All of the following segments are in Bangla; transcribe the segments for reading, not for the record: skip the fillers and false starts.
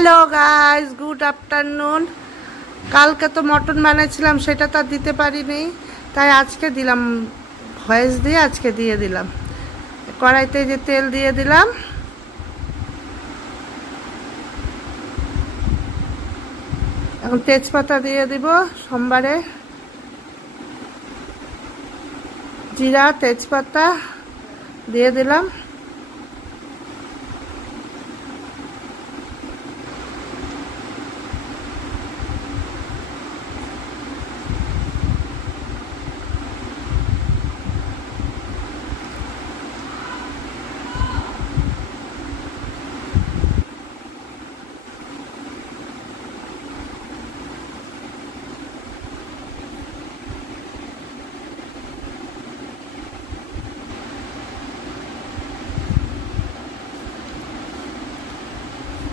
Hello guys, good afternoon. কালকে তো মটন বানিয়েছিলাম, সেটা তো আর দিতে পারিনি, তাই আজকে দিলাম, ভয়েস দিয়ে আজকে দিয়ে দিলাম। কড়াইতে যে তেল দিয়ে দিলাম, এখন তেজপাতা দিয়ে দিব সোমবারে, জিরা তেজপাতা দিয়ে দিলাম।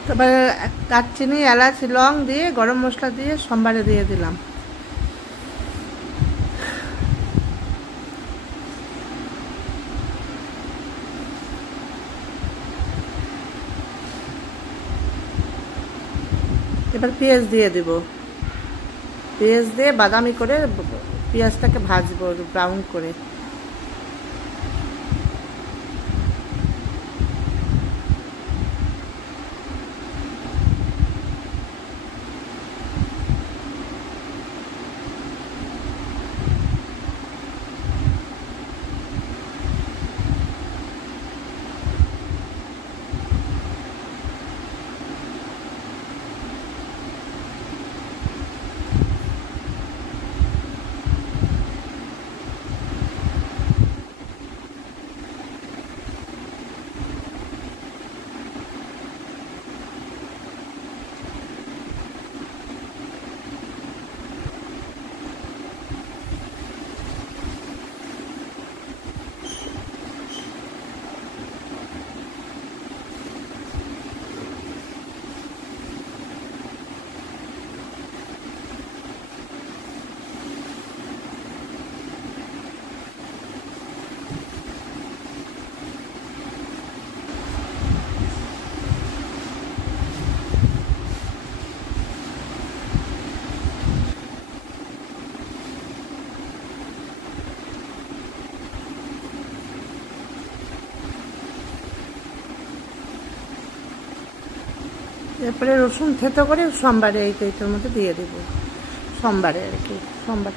তারপরে দারচিনি এলাচ লং দিয়ে গরম মশলা দিয়ে সোমবারে দিয়ে দিলাম। এবার পেঁয়াজ দিয়ে দেব, পেঁয়াজ দিয়ে বাদামি করে পেঁয়াজটাকে ভাজবো ব্রাউন করে। এরপরে রসুন থেতো করে সোমবারে এইটার মধ্যে দিয়ে দেবো, সোমবারে আর কি, সোমবার।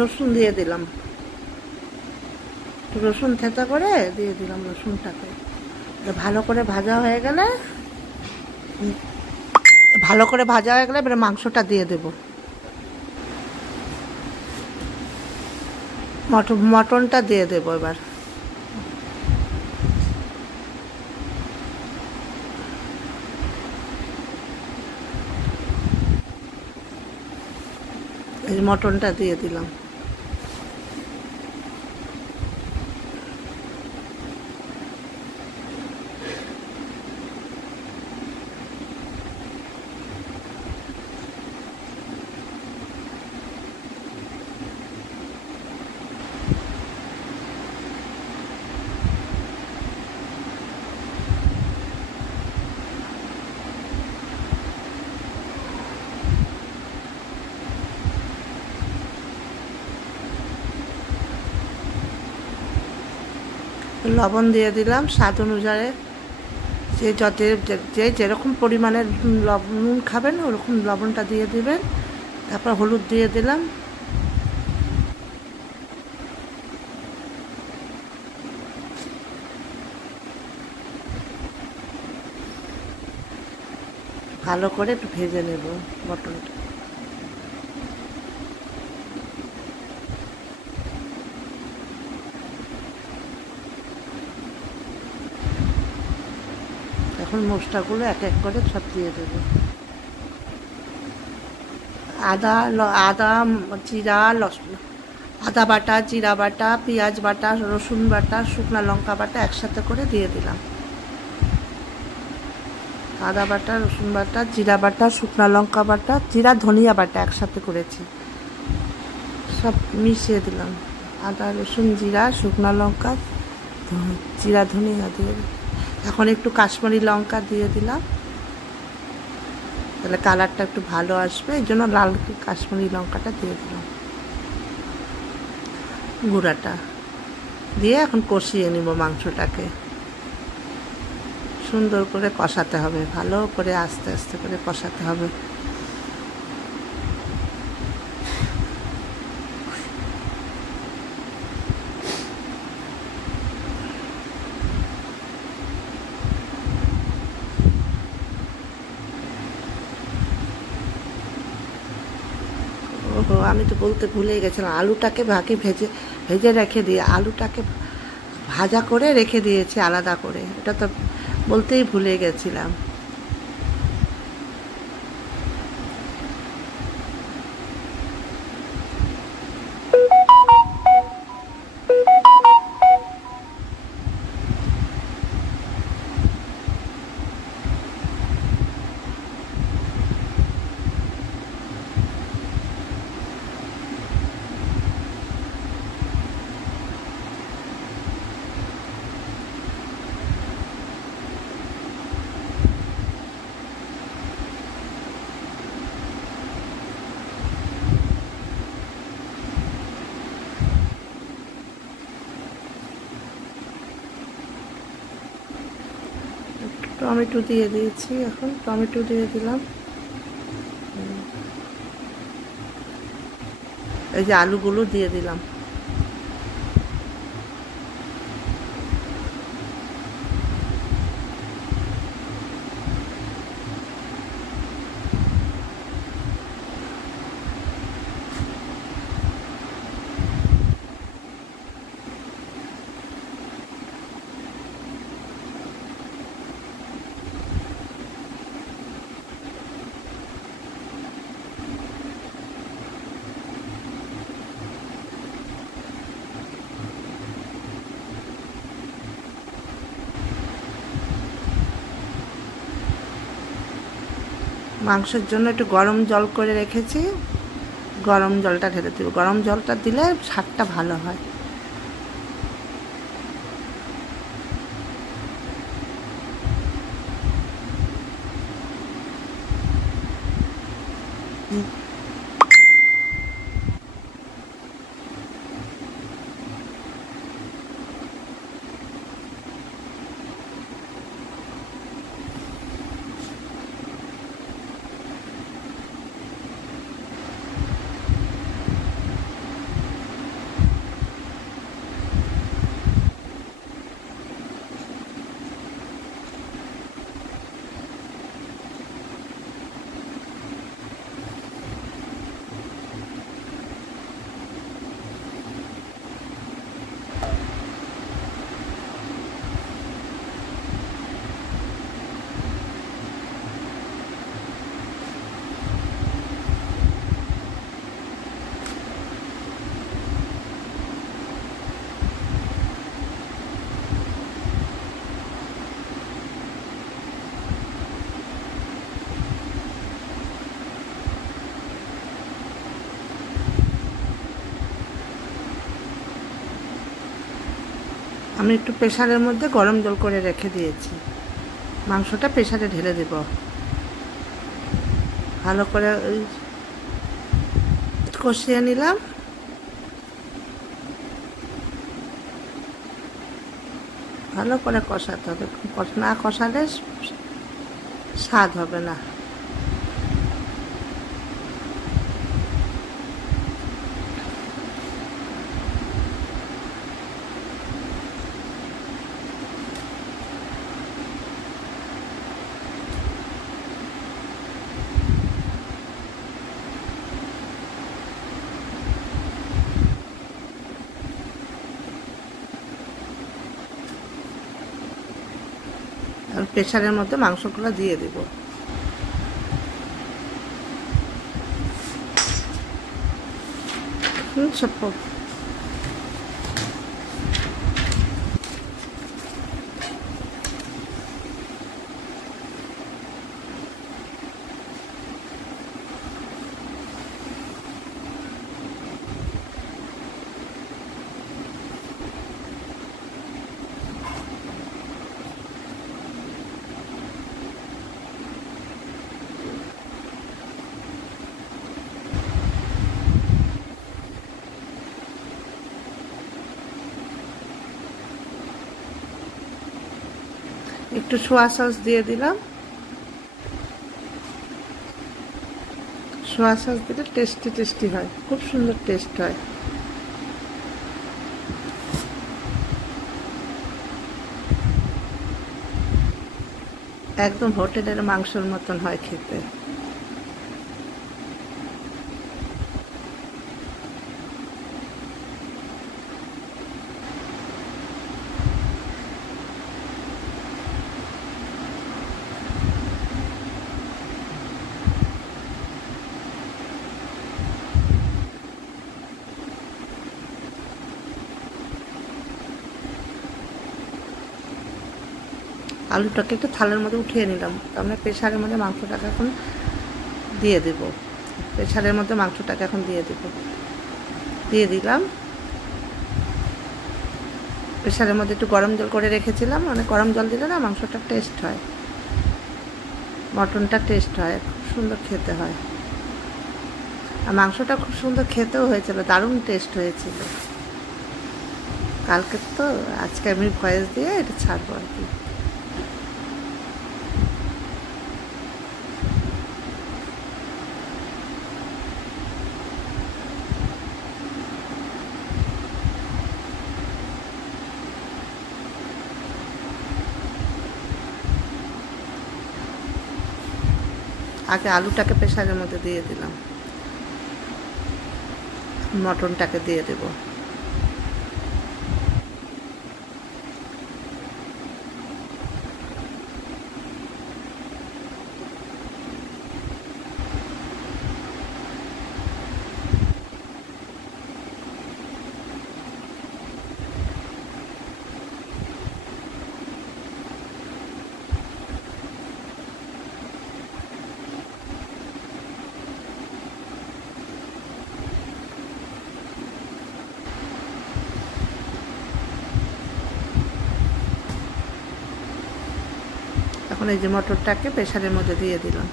রসুন দিয়ে দিলাম, রসুন থেতো করে দিয়ে দিলাম রসুনটাকে। ভালো করে ভাজা হয়ে গেলে, এবারে মাংসটা দিয়ে দেব, মটনটা দিয়ে দেব এবার। এই মটনটা দিয়ে দিলাম। লবণ দিয়ে দিলাম স্বাদ অনুযায়ী, যে যেরকম পরিমাণের নুন খাবেন ওরকম লবণটা দিয়ে দিবেন। তারপর হলুদ দিয়ে দিলাম। ভালো করে একটু ভেজে নেব মটনটা। এখন মশলাগুলো এক এক করে সব দিয়ে দেব। আদা জিরা আদা বাটা, জিরা বাটা, পেঁয়াজ বাটা, রসুন বাটা, শুকনো লঙ্কা বাটা একসাথে করে দিয়ে দিলাম। আদা বাটা, রসুন বাটা, জিরা বাটা, শুকনো লঙ্কা বাটা, জিরা ধনিয়া বাটা একসাথে করেছি, সব মিশিয়ে দিলাম। আদা রসুন জিরা শুকনো লঙ্কা জিরা ধনিয়া দিয়ে এখন একটু কাশ্মীরি লঙ্কা দিয়ে দিলাম, তাহলে কালারটা একটু ভালো আসবে, এই জন্য লাল কাশ্মীরি লঙ্কাটা দিয়ে দিলাম। গুঁড়াটা দিয়ে এখন কষিয়ে নিব মাংসটাকে। সুন্দর করে কষাতে হবে, ভালো করে আস্তে আস্তে করে কষাতে হবে। ওহো, আমি তো বলতে ভুলে গেছিলাম, আলুটাকে ভেজে রেখে দিয়ে আলুটাকে ভাজা করে রেখে দিয়েছি আলাদা করে, এটা তো বলতেই ভুলে গেছিলাম। টমেটো দিয়ে দিয়েছি, এখন টমেটো দিয়ে দিলাম। এই যে আলুগুলো দিয়ে দিলাম। মাংসের জন্য একটু গরম জল করে রেখেছি, গরম জলটা ঢেলে দেবো। গরম জলটা দিলে স্বাদটা ভালো হয়। আমি একটু প্রেসারের মধ্যে গরম জল করে রেখে দিয়েছি, মাংসটা প্রেসারে ঢেলে দেব। ভালো করে কষিয়ে নিলাম। ভালো করে কষাতে হবে, না কষালে স্বাদ হবে না। আর প্রেসারের মধ্যে মাংসগুলো দিয়ে দেব। একটু সোয়া সস দিয়ে দিলাম। সোয়া সস দিলে টেস্টি হয়, খুব সুন্দর টেস্ট হয়। একদম হোটেলের মাংসের মতন হয় খেতে। আলুটাকে একটু থালের মধ্যে উঠিয়ে নিলাম, তারপরে প্রেসারের মধ্যে মাংসটাকে এখন দিয়ে দেব। প্রেসারের মধ্যে মাংসটাকে এখন দিয়ে দিলাম। প্রেসারের মধ্যে একটু গরম জল করে রেখেছিলাম, মানে গরম জল দিলে না মাংসটা টেস্ট হয়, মটনটা টেস্ট হয়, খুব সুন্দর খেতে হয়। আর মাংসটা খুব সুন্দর খেতেও হয়েছিল, দারুণ টেস্ট হয়েছিল। কালকে তো আজকে আমি ভয়েস দিয়ে এটা ছাড়বো আর কি। আগে আলুটাকে প্রেসারের মধ্যে দিয়ে দিলাম, মটনটাকে দিয়ে দেব। এখন এই যে মটরটাকে প্রেসারের মধ্যে দিয়ে দিলাম।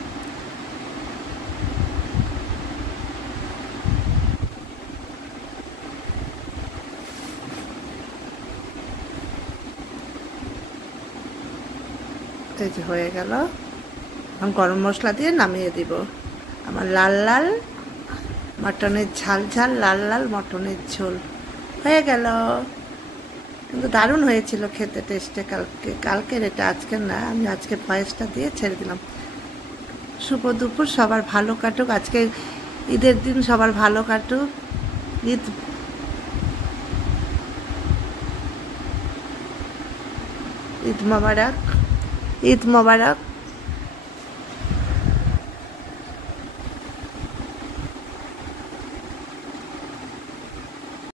এই যে হয়ে গেল, এখন গরম মশলা দিয়ে নামিয়ে দিব। আমার লাল লাল মটনের ঝাল লাল লাল মটনের ঝোল হয়ে গেল। কিন্তু দারুণ হয়েছিল খেতে, টেস্টে। কালকের এটা, আজকের না। আমি আজকে ভয়েসটা দিয়ে ছেড়ে দিলাম। শুভ দুপুর, সবার ভালো কাটুক। আজকে ঈদের দিন, সবার ভালো কাটুক। ঈদ মোবারক।